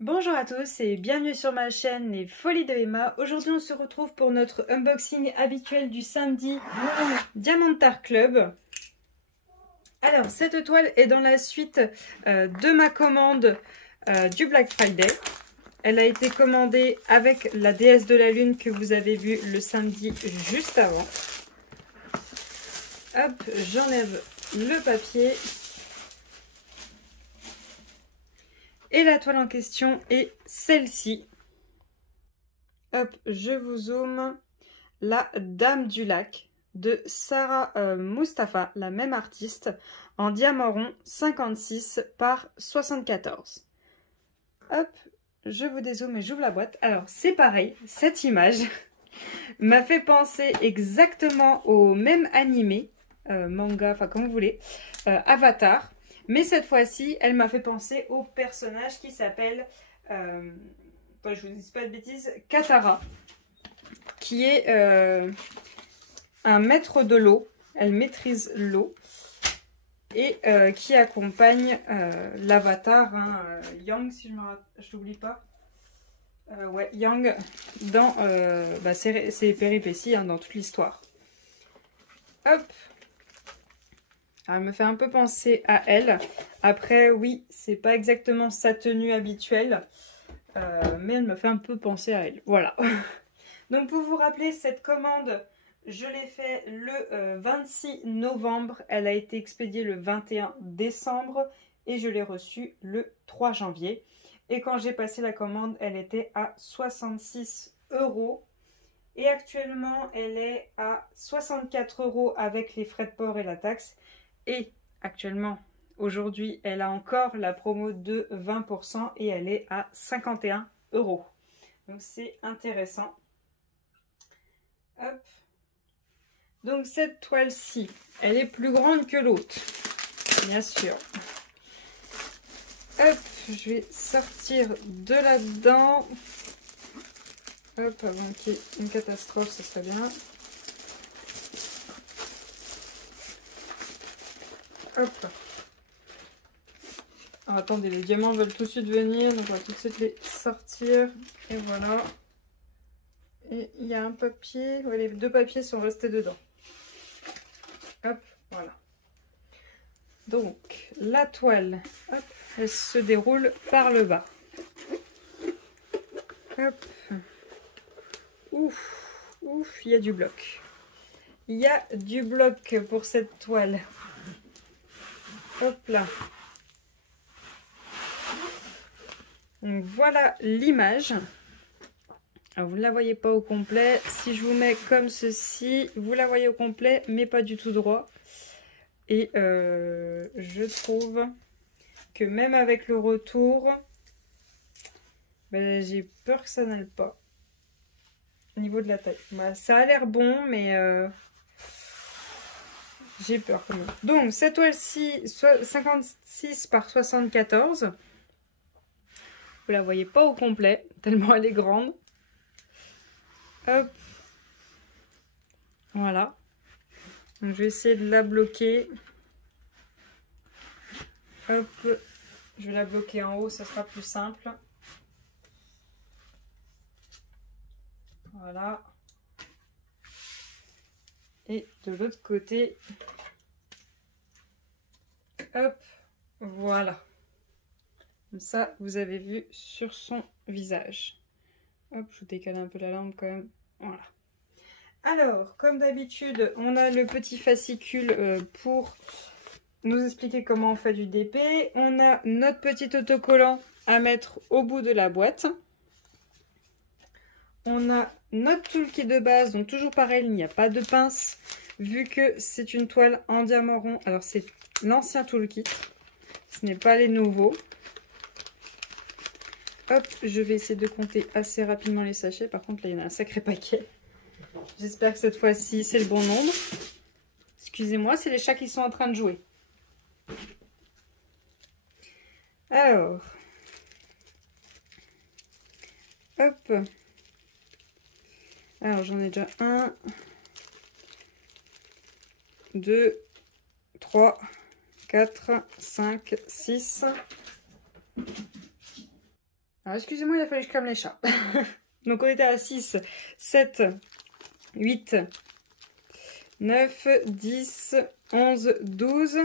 Bonjour à tous et bienvenue sur ma chaîne Les Folies de Emma. Aujourd'hui on se retrouve pour notre unboxing habituel du samedi Diamantar Club. Alors cette toile est dans la suite de ma commande du Black Friday. Elle a été commandée avec la déesse de la lune que vous avez vu le samedi juste avant. Hop, j'enlève le papier. Et la toile en question est celle-ci. Hop, je vous zoome. La Dame du Lac de Sarah Mustapha, la même artiste, en diamant rond 56 par 74. Hop, je vous dézoome et j'ouvre la boîte. Alors, c'est pareil, cette image m'a fait penser exactement au même animé, manga, enfin comme vous voulez, Avatar. Mais cette fois-ci, elle m'a fait penser au personnage qui s'appelle, je vous dis pas de bêtises, Katara, qui est un maître de l'eau. Elle maîtrise l'eau et qui accompagne l'avatar, Yang, si je l'oublie pas. Ouais, Yang, dans ses péripéties, dans toute l'histoire. Hop. Alors, elle me fait un peu penser à elle. Après, oui, c'est pas exactement sa tenue habituelle, mais elle me fait un peu penser à elle. Voilà. Donc, pour vous rappeler, cette commande, je l'ai fait le 26 novembre. Elle a été expédiée le 21 décembre et je l'ai reçue le 3 janvier. Et quand j'ai passé la commande, elle était à 66 €. Et actuellement, elle est à 64 € avec les frais de port et la taxe. Et actuellement, aujourd'hui, elle a encore la promo de 20% et elle est à 51 €. Donc c'est intéressant. Hop. Donc cette toile-ci, elle est plus grande que l'autre, bien sûr. Hop, je vais sortir de là-dedans. Hop, avant qu'il y ait une catastrophe, ce serait bien. Hop. Alors, attendez, les diamants veulent tout de suite venir, donc on va tout de suite les sortir. Et voilà. Et il y a un papier, ouais, les deux papiers sont restés dedans. Hop, voilà. Donc, la toile, hop, elle se déroule par le bas. Hop. Ouf, ouf, il y a du bloc. Il y a du bloc pour cette toile. Hop là. Donc voilà l'image. Alors vous ne la voyez pas au complet. Si je vous mets comme ceci, vous la voyez au complet, mais pas du tout droit. Et je trouve que même avec le retour, j'ai peur que ça n'aille pas. Au niveau de la taille. Bah, ça a l'air bon, mais j'ai peur quand même. Donc cette toile-ci, 56 par 74. Vous la voyez pas au complet, tellement elle est grande. Hop. Voilà. Donc, je vais essayer de la bloquer. Hop. Je vais la bloquer en haut, ça sera plus simple. Voilà. Et de l'autre côté. Hop. Voilà. Comme ça, vous avez vu sur son visage. Hop, je vous décale un peu la lampe quand même. Voilà. Alors, comme d'habitude, on a le petit fascicule pour nous expliquer comment on fait du DP. On a notre petit autocollant à mettre au bout de la boîte. On a notre toolkit de base, donc toujours pareil, il n'y a pas de pince, vu que c'est une toile en diamant rond. Alors, c'est l'ancien toolkit, ce n'est pas les nouveaux. Hop, je vais essayer de compter assez rapidement les sachets. Par contre, là, il y en a un sacré paquet. J'espère que cette fois-ci, c'est le bon nombre. Excusez-moi, c'est les chats qui sont en train de jouer. Alors. Hop. Alors, j'en ai déjà 1, 2, 3, 4, 5, 6. Alors, excusez-moi, il a fallu que je calme les chats. Donc, on était à 6, 7, 8, 9, 10, 11, 12,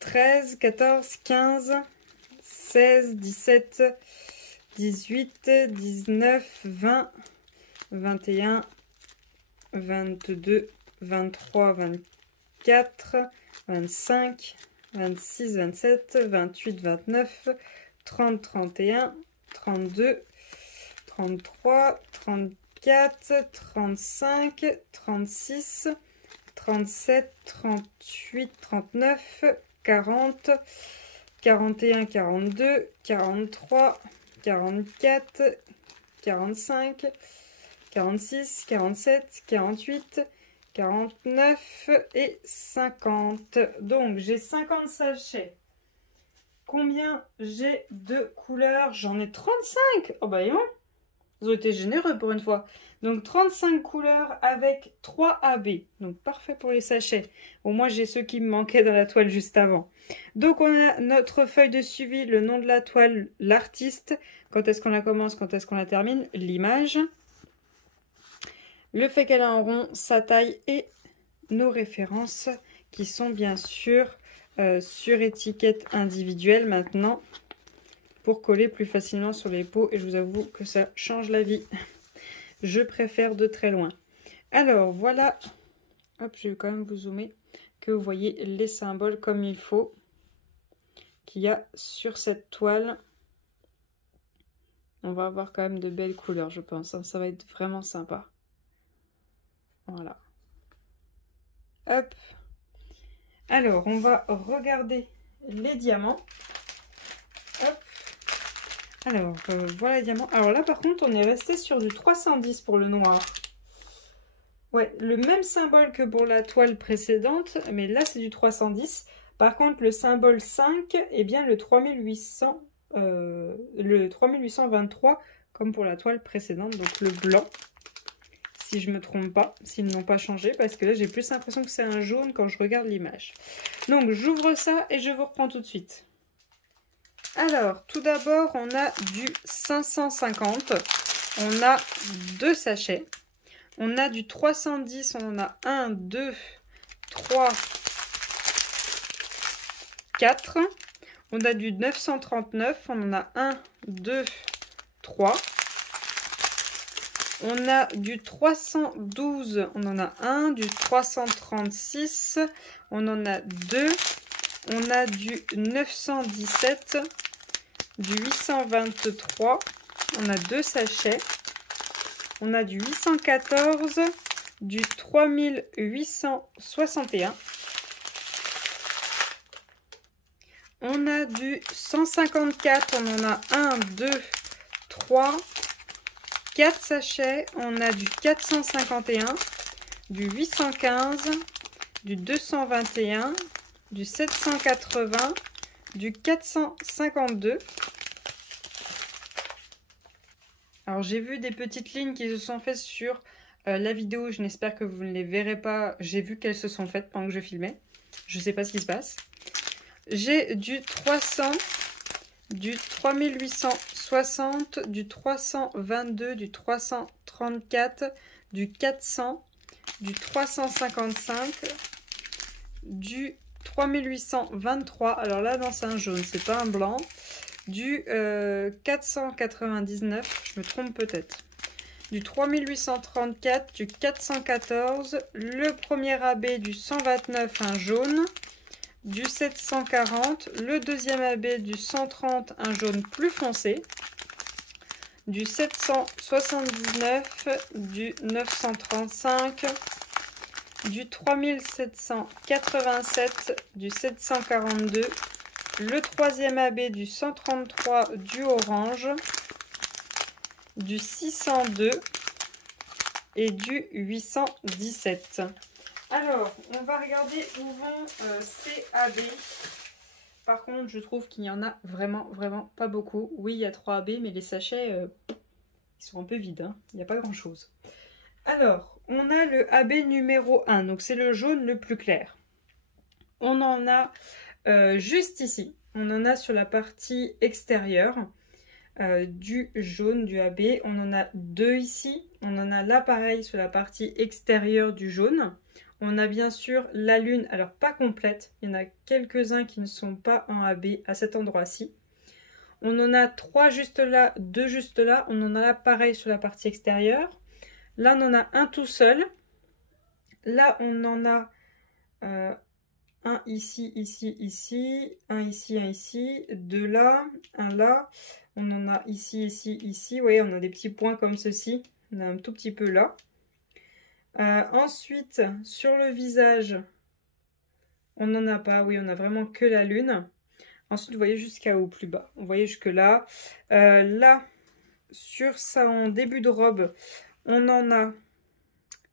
13, 14, 15, 16, 17, 18, 19, 20, 21, 22, 23, 24, 25, 26, 27, 28, 29, 30, 31, 32, 33, 34, 35, 36, 37, 38, 39, 40, 41, 42, 43, 44, 45, 46, 47, 48, 49 et 50. Donc, j'ai 50 sachets. Combien j'ai de couleurs? J'en ai 35. Oh bah, ils ont été généreux pour une fois. Donc, 35 couleurs avec 3 AB. Donc, parfait pour les sachets. Bon, moi, j'ai ceux qui me manquaient dans la toile juste avant. Donc, on a notre feuille de suivi, le nom de la toile, l'artiste, quand est-ce qu'on la commence, quand est-ce qu'on la termine, l'image, le fait qu'elle a un rond, sa taille et nos références qui sont bien sûr sur étiquette individuelle maintenant pour coller plus facilement sur les pots, et je vous avoue que ça change la vie. Je préfère de très loin. Alors voilà, hop, je vais quand même vous zoomer, que vous voyez les symboles comme il faut qu'il y a sur cette toile. On va avoir quand même de belles couleurs, je pense, hein. Ça va être vraiment sympa. Voilà. Hop. Alors, on va regarder les diamants. Hop. Alors, voilà les diamants. Alors là, par contre, on est resté sur du 310 pour le noir. Ouais, le même symbole que pour la toile précédente, mais là, c'est du 310. Par contre, le symbole 5 est bien le 3800, le 3823, comme pour la toile précédente, donc le blanc. Si je ne me trompe pas, s'ils n'ont pas changé, parce que là, j'ai plus l'impression que c'est un jaune quand je regarde l'image. Donc, j'ouvre ça et je vous reprends tout de suite. Alors, tout d'abord, on a du 550. On a 2 sachets. On a du 310, on en a 1, 2, 3, 4. On a du 939, on en a 1, 2, 3. On a du 312, on en a 1, du 336, on en a 2. On a du 917, du 823, on a 2 sachets. On a du 814, du 3861. On a du 154, on en a 1, 2, 3, 4 sachets. On a du 451, du 815, du 221, du 780, du 452. Alors j'ai vu des petites lignes qui se sont faites sur la vidéo, je n'espère que vous ne les verrez pas. J'ai vu qu'elles se sont faites pendant que je filmais. Je ne sais pas ce qui se passe. J'ai du 300, du 3860, du 322, du 334, du 400, du 355, du 3823. Alors là, non, c'est un jaune, c'est pas un blanc. Du 499, je me trompe peut-être. Du 3834, du 414, le premier AB du 129, un jaune, du 740, le deuxième AB du 130, un jaune plus foncé, du 779, du 935, du 3787, du 742, le troisième AB du 133 du orange, du 602 et du 817. Alors, on va regarder où vont ces AB. Par contre, je trouve qu'il y en a vraiment pas beaucoup. Oui, il y a 3 AB, mais les sachets, ils sont un peu vides, hein. Il n'y a pas grand-chose. Alors, on a le AB numéro 1, donc c'est le jaune le plus clair. On en a juste ici. on en a sur la partie extérieure du jaune du AB. On en a 2 ici. On en a là pareil sur la partie extérieure du jaune. On a bien sûr la lune, alors pas complète. Il y en a quelques-uns qui ne sont pas en AB à cet endroit-ci. On en a 3 juste là, 2 juste là. On en a là pareil sur la partie extérieure. Là, on en a un tout seul. Là, on en a un ici, ici, ici. Un ici, 2 là, un là. On en a ici, ici, ici. Vous voyez, on a des petits points comme ceci. On a un tout petit peu là. Ensuite, sur le visage, on n'en a pas. Oui, on a vraiment que la lune. Ensuite, vous voyez jusqu'à où plus bas. Vous voyez jusque là. Là, sur ça, en début de robe, on en a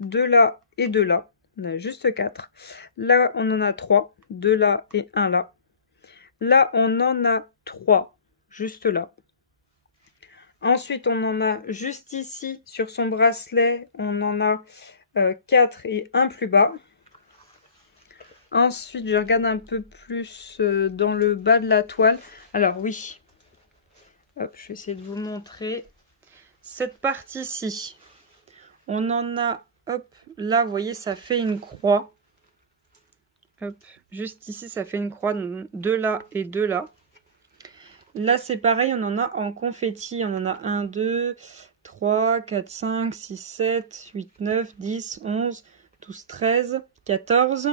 2 là et 2 là. On a juste 4. Là, on en a 3. 2 là et 1 là. Là, on en a 3. Juste là. Ensuite, on en a juste ici, sur son bracelet, on en a 4 et 1 plus bas. Ensuite, je regarde un peu plus dans le bas de la toile. Alors oui, hop, je vais essayer de vous montrer. Cette partie-ci, on en a, hop, là, vous voyez, ça fait une croix. Hop, juste ici, ça fait une croix, 2 là et 2 là. Là, c'est pareil, on en a en confetti. On en a 1, 2, 3, 4, 5, 6, 7, 8, 9, 10, 11, 12, 13, 14.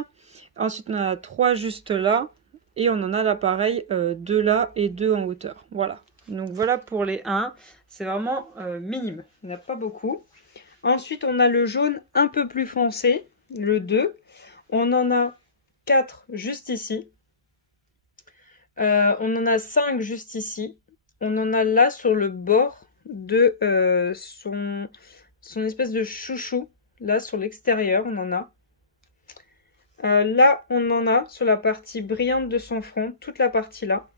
Ensuite, on en a 3 juste là. Et on en a là, pareil, 2 là et 2 en hauteur. Voilà. Donc, voilà pour les 1. C'est vraiment minime. Il n'y en a pas beaucoup. Ensuite, on a le jaune un peu plus foncé, le 2. On en a 4 juste ici. On en a 5 juste ici. On en a là sur le bord de son espèce de chouchou. Là sur l'extérieur, on en a. Là, on en a sur la partie brillante de son front, toute la partie là.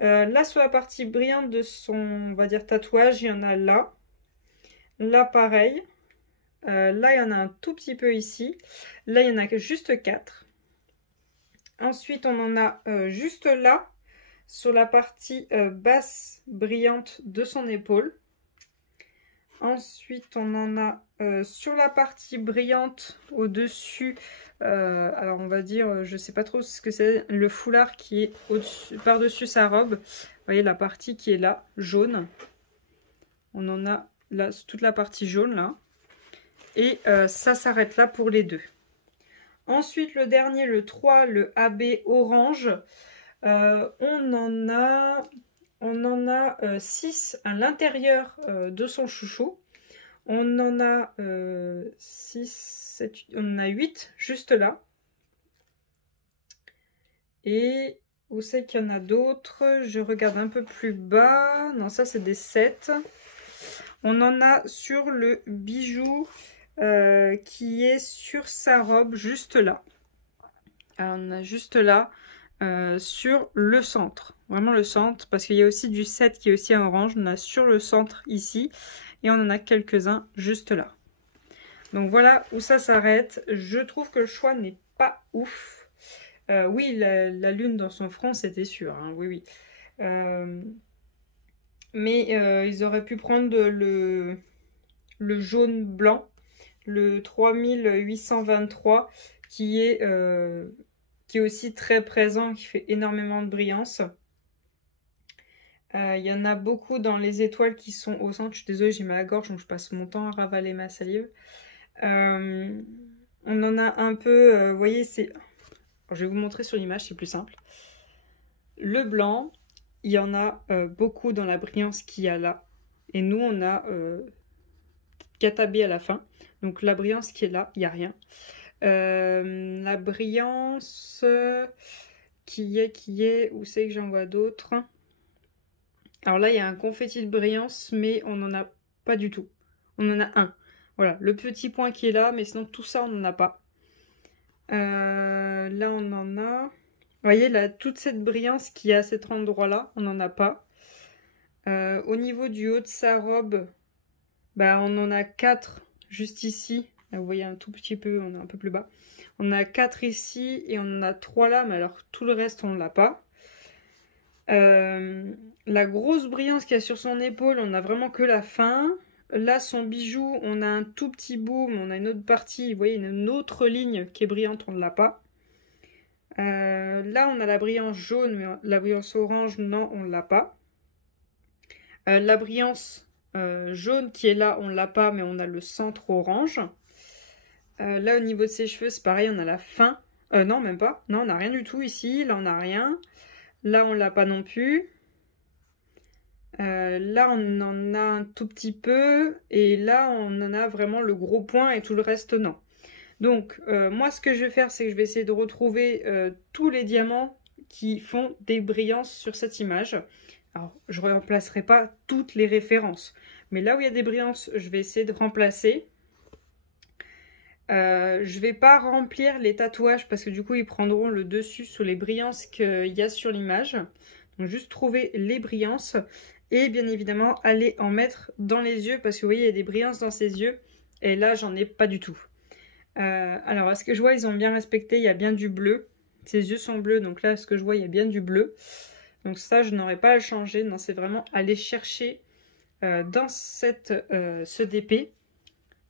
Là, sur la partie brillante de son, on va dire, tatouage, il y en a là. Là, pareil. Là, il y en a un tout petit peu ici. Là, il y en a que juste 4. Ensuite, on en a juste là, sur la partie basse brillante de son épaule. Ensuite, on en a sur la partie brillante au-dessus, alors on va dire, je sais pas trop ce que c'est, le foulard qui est par-dessus sa robe. Vous voyez la partie qui est là, jaune. On en a là, toute la partie jaune là. Et ça s'arrête là pour les 2. Ensuite, le dernier, le 3, le AB orange, on en a 6 à l'intérieur de son chouchou. On en a 6, 7, on en a 8 juste là. Et où c'est qu'il y en a d'autres? Je regarde un peu plus bas. Non, ça c'est des 7. On en a sur le bijou qui est sur sa robe juste là. Alors, on a juste là sur le centre, vraiment le centre, parce qu'il y a aussi du 7 qui est aussi en orange. On a sur le centre ici et on en a quelques-uns juste là. Donc voilà où ça s'arrête. Je trouve que le choix n'est pas ouf. Oui, la lune dans son front, c'était sûr, hein, oui, oui. Mais ils auraient pu prendre le jaune blanc, le 3823, qui est aussi très présent, qui fait énormément de brillance. Il y en a beaucoup dans les étoiles qui sont au centre. Je suis désolée, j'ai mal à la gorge, donc je passe mon temps à ravaler ma salive. On en a un peu, vous voyez, c'est... Je vais vous montrer sur l'image, c'est plus simple. Le blanc, il y en a beaucoup dans la brillance qu'il y a là. Et nous, on a 4AB à la fin. Donc la brillance qui est là, il n'y a rien. La brillance qui est, où c'est que j'en vois d'autres? Alors là, il y a un confetti de brillance, mais on n'en a pas du tout. On en a un. Voilà, le petit point qui est là, mais sinon tout ça, on n'en a pas. Là, on en a. Vous voyez, là, toute cette brillance qui est à cet endroit-là, on n'en a pas. Au niveau du haut de sa robe, bah, on en a 4 juste ici. Là, vous voyez un tout petit peu, on est un peu plus bas. On a 4 ici et on en a 3 là, mais alors tout le reste, on ne l'a pas. La grosse brillance qu'il y a sur son épaule, on a vraiment que la fin. Là, son bijou, on a un tout petit bout, mais on a une autre partie, vous voyez, une autre ligne qui est brillante, on ne l'a pas. Là, on a la brillance jaune, mais la brillance orange, non, on ne l'a pas. La brillance jaune qui est là, on ne l'a pas, mais on a le centre orange. Là, au niveau de ses cheveux, c'est pareil, on a la fin. Non, même pas. Non, on n'a rien du tout ici. Là, on n'a rien. Là, on l'a pas non plus. Là, on en a un tout petit peu. Et là, on en a vraiment le gros point et tout le reste, non. Donc, moi, ce que je vais faire, c'est que je vais essayer de retrouver tous les diamants qui font des brillances sur cette image. Alors, je ne remplacerai pas toutes les références. Mais là où il y a des brillances, je vais essayer de remplacer. Je vais pas remplir les tatouages parce que du coup ils prendront le dessus sur les brillances qu'il y a sur l'image. Donc juste trouver les brillances et bien évidemment aller en mettre dans les yeux parce que vous voyez il y a des brillances dans ses yeux et là j'en ai pas du tout. Alors à ce que je vois ils ont bien respecté, il y a bien du bleu. Ses yeux sont bleus donc là à ce que je vois il y a bien du bleu. Donc ça je n'aurais pas à le changer, non c'est vraiment aller chercher dans ce DP.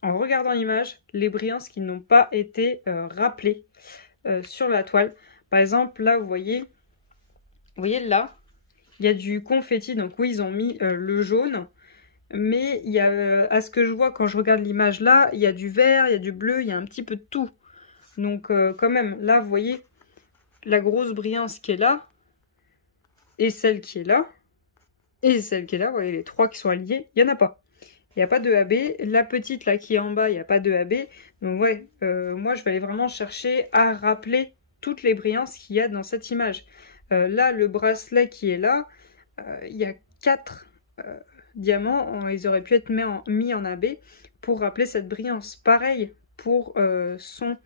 En regardant l'image, les brillances qui n'ont pas été rappelées sur la toile. Par exemple, là, vous voyez là, il y a du confetti. Donc oui, ils ont mis le jaune. Mais il y a, à ce que je vois quand je regarde l'image là, il y a du vert, il y a du bleu, il y a un petit peu de tout. Donc quand même, là, vous voyez la grosse brillance qui est là. Et celle qui est là. Et celle qui est là. Vous voyez les trois qui sont alliées, il n'y en a pas. Il n'y a pas de AB. La petite là qui est en bas, il n'y a pas de AB. Donc ouais, moi je vais aller vraiment chercher à rappeler toutes les brillances qu'il y a dans cette image. Là, le bracelet qui est là, il y a 4 diamants. Ils auraient pu être mis en AB pour rappeler cette brillance. Pareil pour son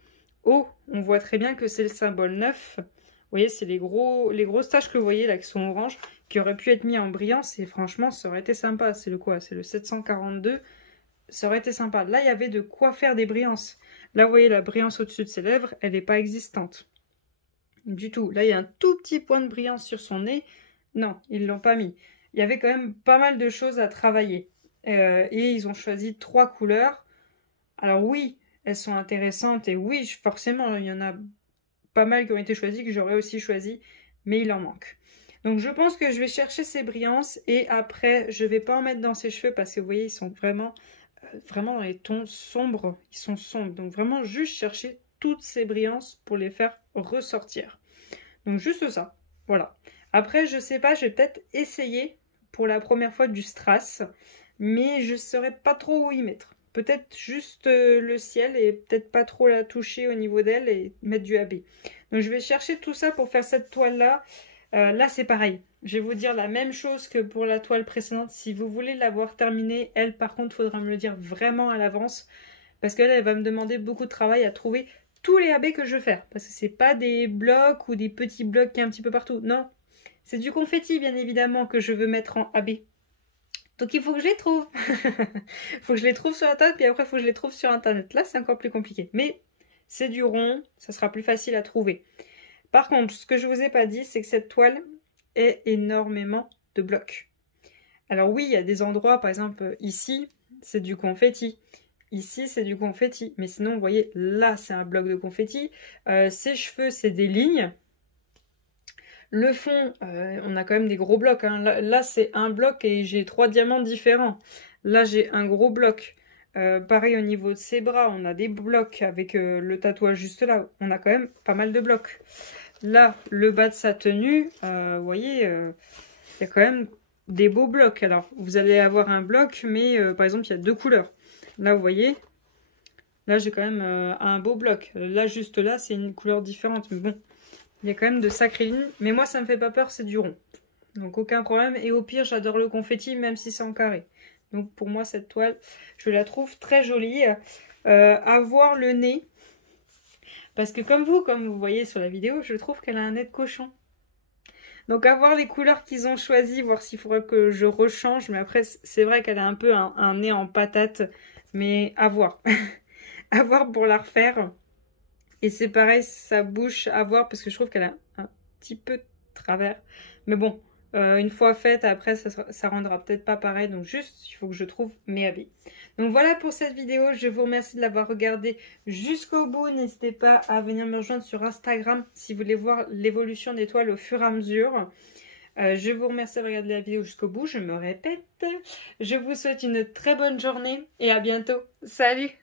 haut. On voit très bien que c'est le symbole 9. Vous voyez, c'est les grosses taches que vous voyez là qui sont oranges, qui auraient pu être mis en brillance et franchement ça aurait été sympa. C'est le quoi? C'est le 742. Ça aurait été sympa. Là il y avait de quoi faire des brillances. Là vous voyez la brillance au-dessus de ses lèvres, elle n'est pas existante. Du tout. Là il y a un tout petit point de brillance sur son nez. Non, ils ne l'ont pas mis. Il y avait quand même pas mal de choses à travailler. Et ils ont choisi 3 couleurs. Alors oui, elles sont intéressantes et oui, forcément il y en a pas mal qui ont été choisis, que j'aurais aussi choisi, mais il en manque. Donc je pense que je vais chercher ces brillances et après je vais pas en mettre dans ses cheveux parce que vous voyez ils sont vraiment dans les tons sombres, ils sont sombres. Donc vraiment juste chercher toutes ces brillances pour les faire ressortir. Donc juste ça, voilà. Après je sais pas, je vais peut-être essayer pour la première fois du strass, mais je saurais pas trop où y mettre. Peut-être juste le ciel et peut-être pas trop la toucher au niveau d'elle et mettre du AB. Donc je vais chercher tout ça pour faire cette toile-là. Là c'est pareil. Je vais vous dire la même chose que pour la toile précédente. Si vous voulez l'avoir terminée, elle par contre, il faudra me le dire vraiment à l'avance. Parce qu'elle elle va me demander beaucoup de travail à trouver tous les AB que je veux faire. Parce que c'est pas des blocs ou des petits blocs qui est un petit peu partout. Non, c'est du confetti bien évidemment que je veux mettre en AB. Donc il faut que je les trouve. Il faut que je les trouve sur la table, puis après il faut que je les trouve sur internet. Là c'est encore plus compliqué. Mais c'est du rond, ça sera plus facile à trouver. Par contre, ce que je vous ai pas dit, c'est que cette toile est énormément de blocs. Alors oui, il y a des endroits, par exemple ici, c'est du confetti. Ici, c'est du confetti. Mais sinon, vous voyez, là, c'est un bloc de confetti. Ses cheveux, c'est des lignes. Le fond, on a quand même des gros blocs. Hein. Là c'est un bloc et j'ai 3 diamants différents. Là, j'ai un gros bloc. Pareil au niveau de ses bras, on a des blocs avec le tatouage juste là. On a quand même pas mal de blocs. Là, le bas de sa tenue, vous voyez, il y a quand même des beaux blocs. Alors, vous allez avoir un bloc, mais par exemple, il y a 2 couleurs. Là, vous voyez, là, j'ai quand même un beau bloc. Là, juste là, c'est une couleur différente. Mais bon, il y a quand même de sacrées lignes. Mais moi, ça me fait pas peur, c'est du rond. Donc, aucun problème. Et au pire, j'adore le confetti, même si c'est en carré. Donc, pour moi, cette toile, je la trouve très jolie. À voir le nez. Parce que comme vous voyez sur la vidéo, je trouve qu'elle a un nez de cochon. Donc, à voir les couleurs qu'ils ont choisies, voir s'il faudrait que je rechange. Mais après, c'est vrai qu'elle a un peu un nez en patate. Mais à voir. À voir pour la refaire. Et c'est pareil, sa bouche à voir parce que je trouve qu'elle a un petit peu de travers. Mais bon, Une fois faite, après, ça rendra peut-être pas pareil. Donc juste, il faut que je trouve mes habits. Donc voilà pour cette vidéo. Je vous remercie de l'avoir regardée jusqu'au bout. N'hésitez pas à venir me rejoindre sur Instagram si vous voulez voir l'évolution des toiles au fur et à mesure. Je vous remercie d'avoir regardé la vidéo jusqu'au bout. Je me répète. Je vous souhaite une très bonne journée et à bientôt. Salut!